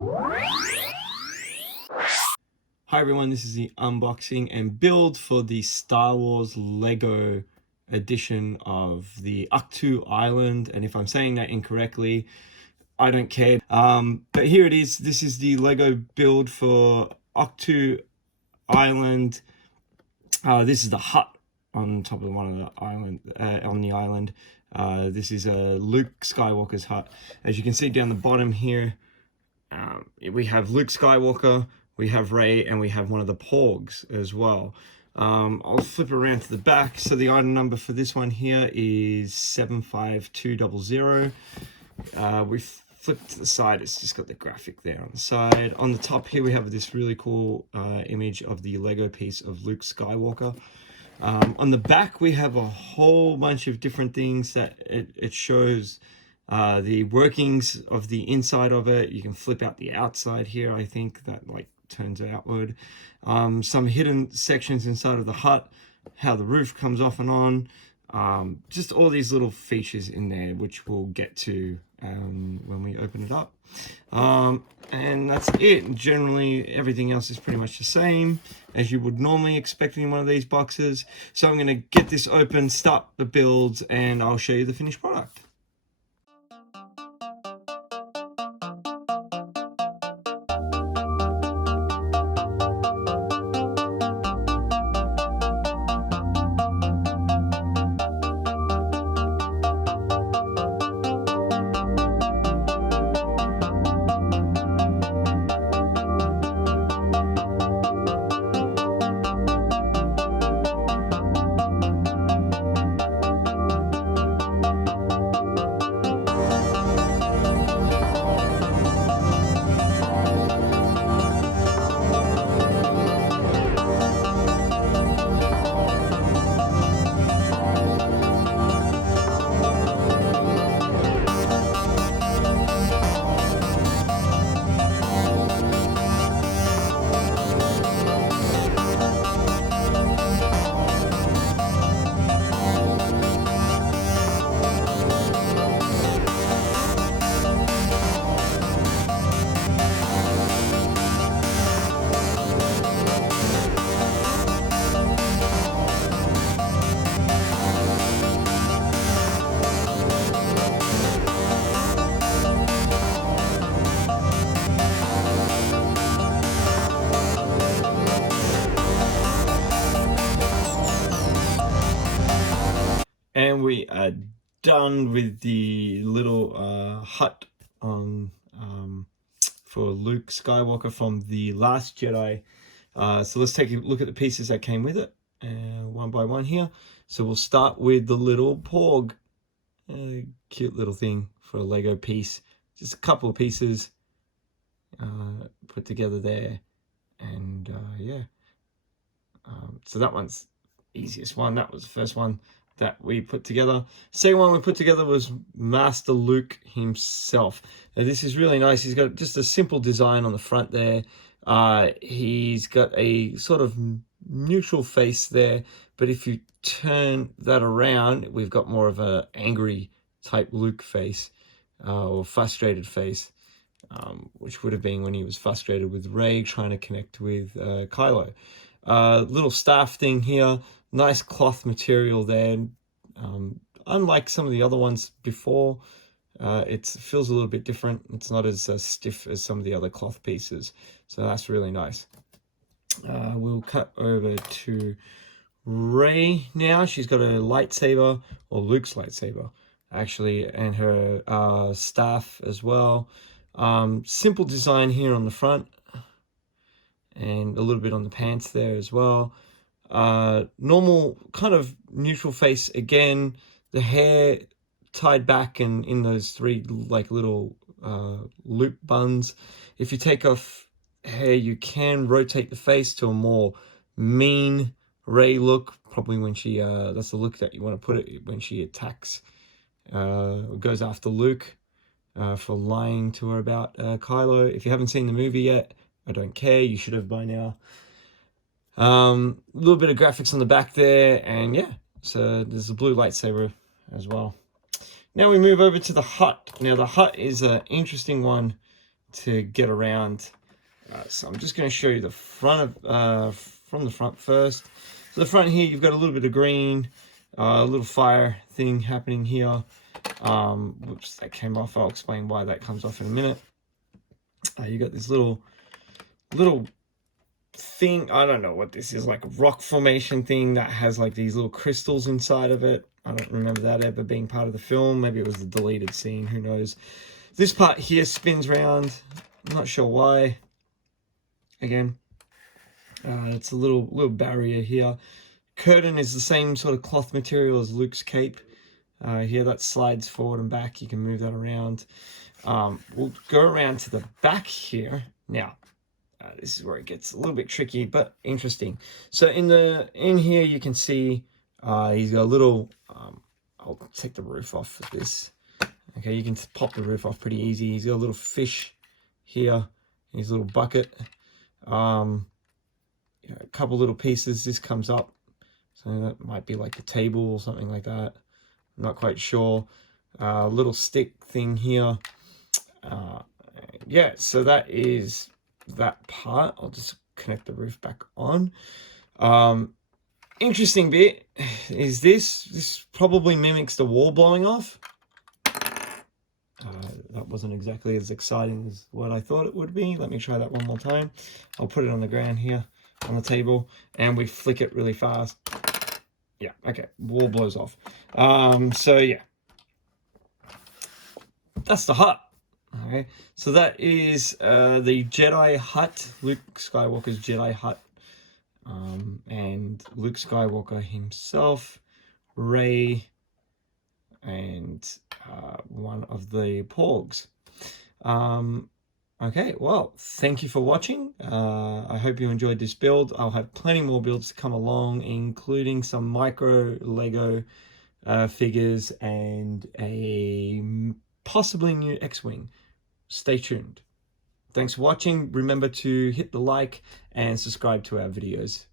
Hi everyone, this is the unboxing and build for the Star Wars Lego edition of the Ahch-To island, and if I'm saying that incorrectly, I don't care. But here it is. This is the Lego build for Ahch-To island. This is the hut on top of one of the island, on the island. This is Luke Skywalker's hut. As you can see down the bottom here, we have Luke Skywalker, we have Rey, and we have one of the Porgs as well. I'll flip around to the back. So the item number for this one here is 75200. We flipped to the side, it's just got the graphic there on the side. On the top here we have this really cool image of the Lego piece of Luke Skywalker. On the back we have a whole bunch of different things that it shows the workings of the inside of it. You can flip out the outside here, I think, that like turns outward. Some hidden sections inside of the hut, how the roof comes off and on, just all these little features in there which we'll get to when we open it up. And that's it. Generally everything else is pretty much the same as you would normally expect in one of these boxes. So I'm going to get this open, start the build, and I'll show you the finished product. And we are done with the little hut on for Luke Skywalker from The Last Jedi. So let's take a look at the pieces that came with it, one by one here. So we'll start with the little Porg. Cute little thing for a Lego piece. Just a couple of pieces put together there. And yeah. So that one's the easiest one. That was the first one that we put together. Second one we put together was Master Luke himself. Now this is really nice. He's got just a simple design on the front there. He's got a sort of neutral face there, but if you turn that around, we've got more of a angry type Luke face, or frustrated face, which would have been when he was frustrated with Rey trying to connect with Kylo. Little staff thing here, nice cloth material there. Unlike some of the other ones before, it feels a little bit different. It's not as stiff as some of the other cloth pieces, so that's really nice. We'll cut over to Rey now. She's got a lightsaber, or Luke's lightsaber actually, and her staff as well. Simple design here on the front, and a little bit on the pants there as well. Normal kind of neutral face again, the hair tied back and in those three like little loop buns. If you take off hair, you can rotate the face to a more mean Rey look, probably when she that's the look that you want to put it when she attacks, goes after Luke for lying to her about Kylo. If you haven't seen the movie yet, I don't care, you should have by now. A little bit of graphics on the back there, and yeah, so there's a blue lightsaber as well. Now we move over to the hut. Now the hut is an interesting one to get around. So I'm just going to show you the front of from the front first. So the front here, you've got a little bit of green, a little fire thing happening here. Whoops, that came off. I'll explain why that comes off in a minute. You got this little thing. I don't know what this is, like a rock formation thing that has like these little crystals inside of it. I don't remember that ever being part of the film. Maybe it was the deleted scene, who knows. This part here spins around. I'm not sure why. Again, it's a little barrier here. Curtain is the same sort of cloth material as Luke's cape. Here that slides forward and back. You can move that around. We'll go around to the back here. Now, this is where it gets a little bit tricky, but interesting. So in here you can see he's got a little, I'll take the roof off of this. Okay, you can pop the roof off pretty easy. He's got a little fish here in his little bucket. You know, a couple little pieces. This comes up. So that might be like the table or something like that. I'm not quite sure. Little stick thing here. Yeah, so that is that part. I'll just connect the roof back on. Interesting bit is this probably mimics the wall blowing off. That wasn't exactly as exciting as what I thought it would be. Let me try that one more time. I'll put it on the ground here on the table and we flick it really fast. Yeah, okay, wall blows off. So yeah, that's the hut. Okay, so that is the Jedi hut, Luke Skywalker's Jedi hut, and Luke Skywalker himself, Rey, and one of the Porgs. Okay, well, thank you for watching. I hope you enjoyed this build. I'll have plenty more builds to come along, including some micro Lego figures and a possibly new X-Wing. Stay tuned. Thanks for watching. Remember to hit the like and subscribe to our videos.